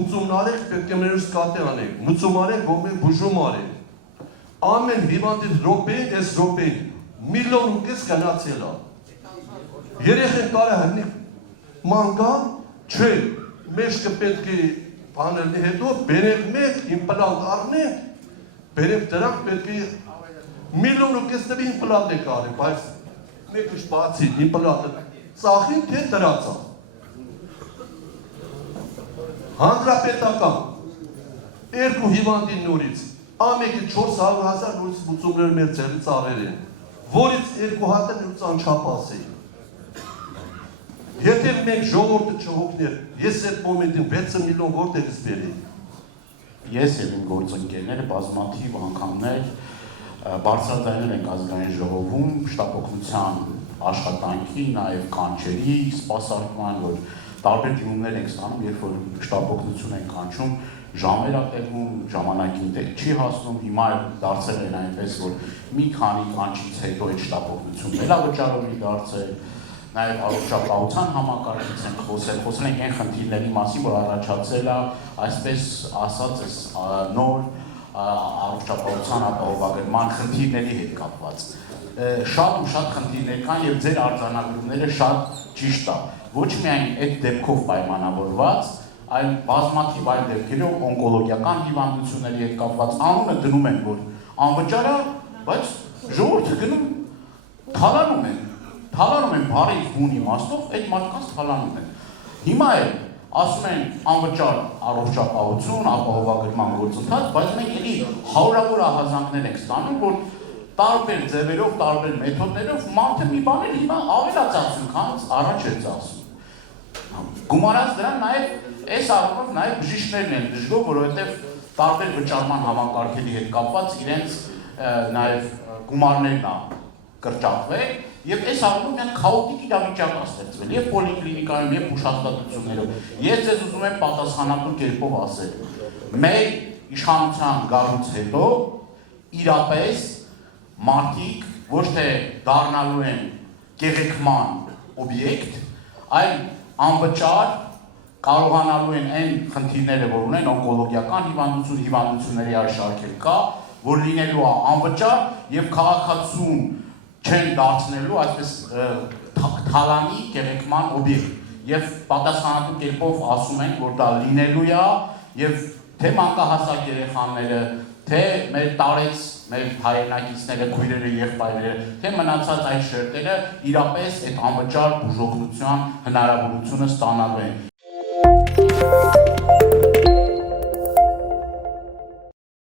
մուծումն արեք, պետք է մերուս կատե անեք, մուծում արեք, ողմեք բուժում արեք։ Ամեն հիվանդի րոպեին, այս րոպեին, 1,5 միլիոն գնացել է։ Երեխեն կարը հնի մանգան, չէ, մեջքը պետք է բաներնի հետո, բերեք մեկ, իմպլանտ առնենք, բերեք դրանք պետք է 1,5 միլիոն նվի իմպլանտ եք արեք, բայց մեկ ուշ բացի իմպլանտը ծախին, թե դրացա։ Հանրապետական, երկու հիվանդի նորից, ամեկի 400,000 նորից մուծումներ մեր ձերի ծավեր են, որից 2 հատը նորից անչապաս էին։ Եթե մենք ժողորդը չհոգներ, ես այդ մոմենտին 6 միլիոն որտեղից բերի։ Ես և իմ գործընկերները բազմաթիվ անգամներ բարձրաձայնել ենք ազգային ժողովում շտապօգնության աշխատանքի, նաև կանչերի, սպասարկման, որ տարբեր դիմումներ ենք ստանում, երբ որ շտապօգնություն ենք կանչում, ժամեր ա տևում, ժամանակին տեղ չի հասնում, հիմա դարձել են այնպես, որ մի քանի կանչից հետո այդ շտապօգնությունն էլ ա վճարովի դարձել, նաև առողջապահության համակարգից ենք խոսել ենք այն խնդիրների մասին, որ առաջացել է, այսպես ասած, նոր առողջապահության ապահովագրման խնդիրների հետ կապված։ Շատ ու շատ խնդիրներ կան և ձեր արձանագրումները շատ ճիշտ է։ Ոչ միայն այդ դեպքով պայմանավորված, այլ բազմաթիվ այլ դեպքերով օնկոլոգիական հիվանդությունների հետ կապված անունը դնում են, որ անվճար է, բայց ժողովուրդը գնում թալանում են բարի բուն իմաստով, այդ մարդկանց թալանում են։ Հիմա էլ ասում են անվճար առողջապահություն, ապահովագրման գործընթաց, բայց մենք էլի հարյուրավոր ահազանգներ ենք ստանում, որ տարբեր ձևերով, տարբեր մեթոդներով մարդը մի բաներ հիմա ավելացածում, քան առաջ էր ծախսում։ Գումարած դրան նաև այս առումով նաև բժիշկներն են դժգոհ, որովհետև տարբեր վճարման համակարգերի հետ կապված իրենց նաև գումարներն ա կրճատվել, և այս առումով միան քաոտիկ իրավիճակ ա ստեղծվել, և պոլիկլինիկայում, և ուշհաստատություններով։ Ես ձեզ ուզում եմ պատասխանատու կերպով ասել, մեր իշխանության գալուց հետո իրապես մարդիկ ոչ թե դառնալու են գեղեցման օբյեկտ, այլ անվճար կարողանալու են այն խնդիրները, որ ունեն օնկոլոգիական հիվանդությունների արշարքել կա, որ լինելու է անվճար և քաղաքացուն չեն դարձնելու այսպես թալանի գեղեցման օբյեկտ և պատասխանատու կերպով ասում ենք, որ դա լինելու է և թե մանկահասակ երեխաները, թե մեր տարեց, մեր հայրենակիցները, քույրերը, եղբայրները, թե մնացած այդ շերտերը իրապես այդ անվճար բուժօգնության հնարավորությունը ստանալու են։